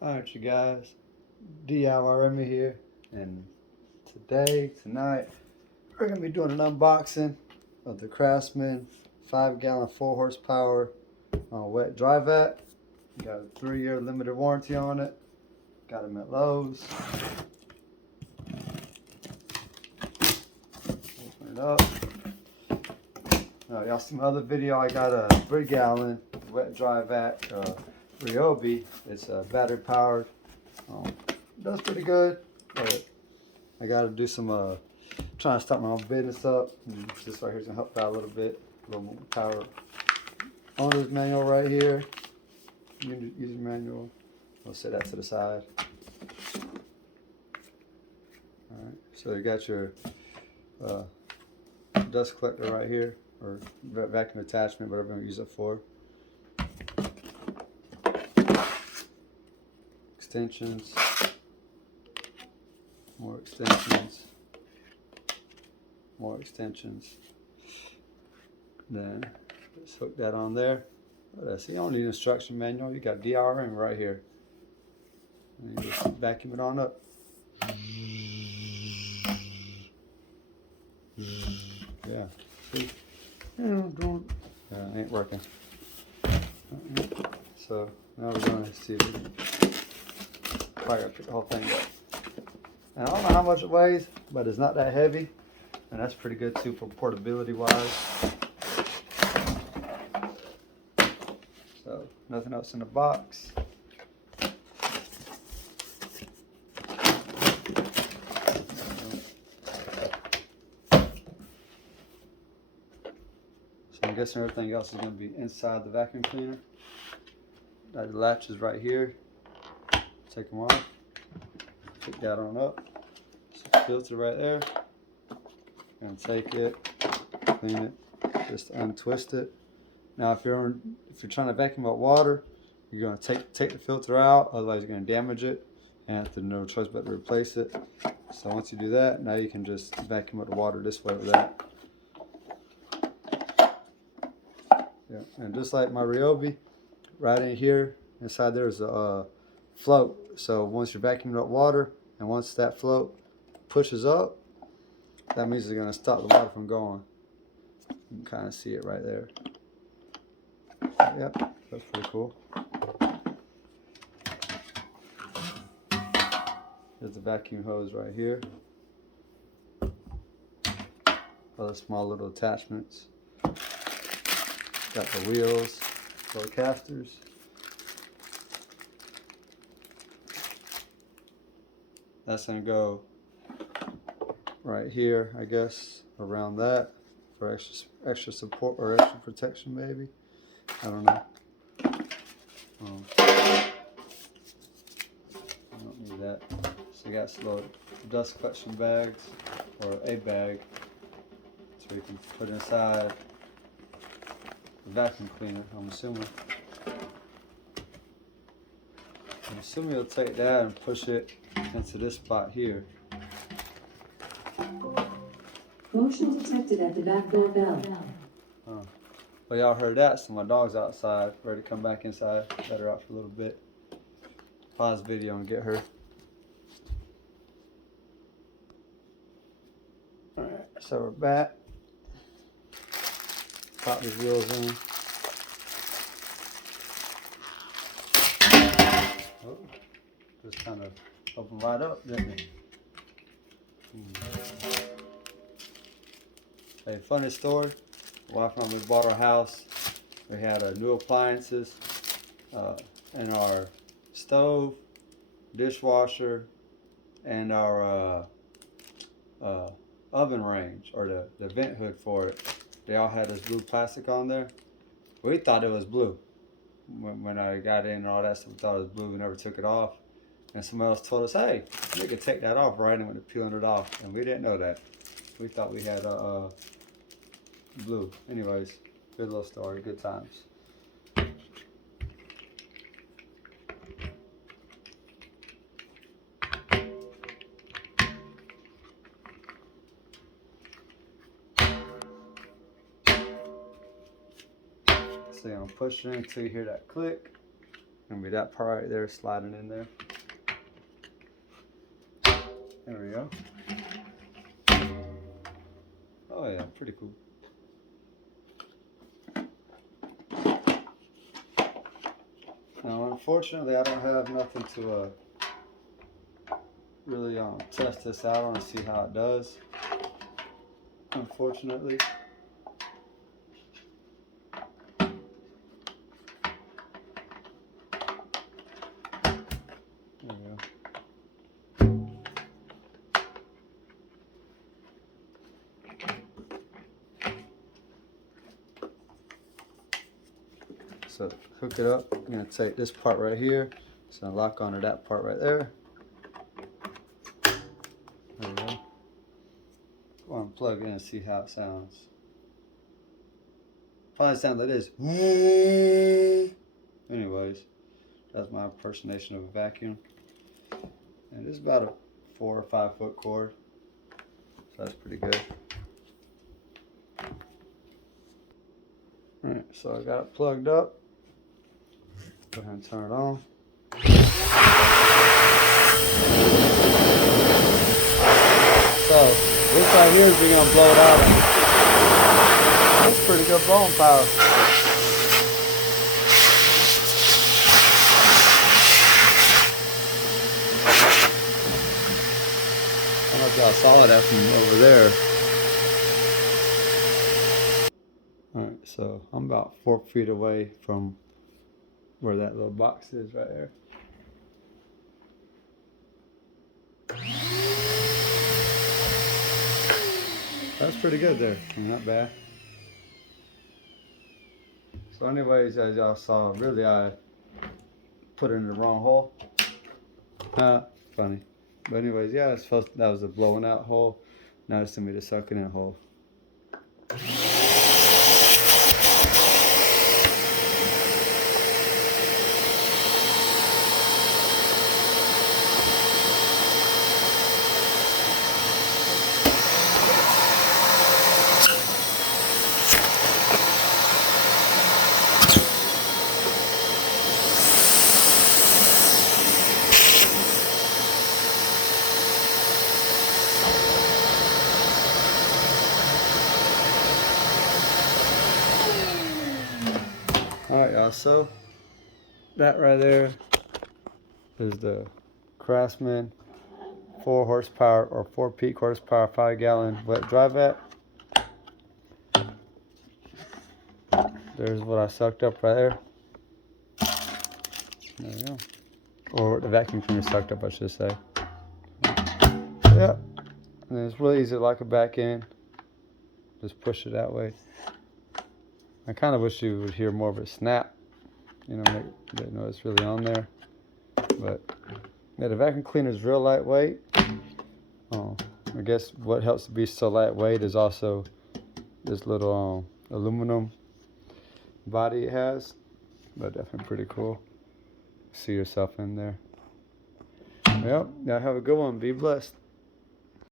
Alright you guys, DIY Remy here, and tonight, we're going to be doing an unboxing of the Craftsman 5-gallon 4 horsepower wet dry vat. Got a 3-year limited warranty on it. Got them at Lowe's. Open it up. Y'all see my other video, I got a 3-gallon wet dry vat Ryobi. It's battery powered. Does pretty good, but I got to do some trying to start my own business up. And this right here is gonna help out a little bit. A little more power. Owner's manual right here. User manual. We'll set that to the side. All right. So you got your dust collector right here, or vacuum attachment, whatever you want to use it for. Extensions. More extensions. More extensions. Then just hook that on there. See, you don't need an instruction manual. You got DRM right here. And you just vacuum it on up. Yeah. See? Yeah, ain't working. So now we're gonna see. Probably gotta pick the whole thing up. And I don't know how much it weighs, but it's not that heavy. And that's pretty good too for portability wise. So nothing else in the box. So I'm guessing everything else is going to be inside the vacuum cleaner. That latch is right here. Take them off. Pick that on up. Filter right there. And take it, clean it, just untwist it. Now if you're trying to vacuum out water, you're going to take the filter out, otherwise you're going to damage it and have to no choice but to replace it. So once you do that, now you can just vacuum out the water this way with that. Yeah, and just like my Ryobi, right in here inside there is a float. So once you're vacuuming out water, and once that float pushes up, that means it's going to stop the water from going. You can kind of see it right there. Yep, that's pretty cool. There's the vacuum hose right here. Other small little attachments. Got the wheels for the casters. That's going to go right here, I guess, around that for extra support or extra protection, maybe. I don't know. I don't need that. So you got some little dust collection bags, or a bag, so you can put inside the vacuum cleaner. I'm assuming you'll take that and push it into this spot here. Motion detected at the back door bell. Oh. Well, y'all heard that, so my dog's outside, ready to come back inside. Let her out for a little bit. Pause the video and get her. Alright, so we're back. Pop these wheels in. Oh, just kind of opened right up, didn't it? A funny story. Wife and I, we bought our house. We had new appliances in our stove, dishwasher, and our oven range, or the vent hood for it. They all had this blue plastic on there. We thought it was blue. When I got in and all that stuff, we thought it was blue. We never took it off. And somebody else told us, hey, you could take that off, right? And went to peeling it off. And we didn't know that. We thought we had blue. Anyways, good little story, good times. So I'm pushing it until you hear that click. Gonna be that part right there sliding in there. There we go. Oh yeah, pretty cool. Now unfortunately I don't have nothing to really test this out on and see how it does. Unfortunately. There we go. So hook it up. I'm gonna take this part right here. So lock onto that part right there. There we go. Go on, plug in and see how it sounds. Probably sounds like this. Anyways, that's my impersonation of a vacuum. And it's about a 4 or 5 foot cord. So that's pretty good. Alright, so I got it plugged up. Go ahead and turn it on. So this right here is we're gonna blow it out. That's pretty good blowing power. I don't know if y'all saw that from over there. Alright, so I'm about 4 feet away from where that little box is right there. That's pretty good there. Not bad. So anyways, as y'all saw, really I put it in the wrong hole. Funny. But anyways, yeah, that was a blowing out hole. Now it's gonna be the sucking in hole. Alright y'all, so that right there is the Craftsman 4 horsepower or 4 peak horsepower 5 gallon wet dry vat. There's what I sucked up right there. There we go. Or the vacuum cleaner sucked up, I should say. Yeah. And it's really easy to lock it back in. Just push it that way. I kind of wish you would hear more of a snap, you know, they know it's really on there. But yeah, the vacuum cleaner is real lightweight. I guess what helps to be so lightweight is also this little aluminum body it has. But definitely pretty cool. See yourself in there. Well, y'all have a good one. Be blessed.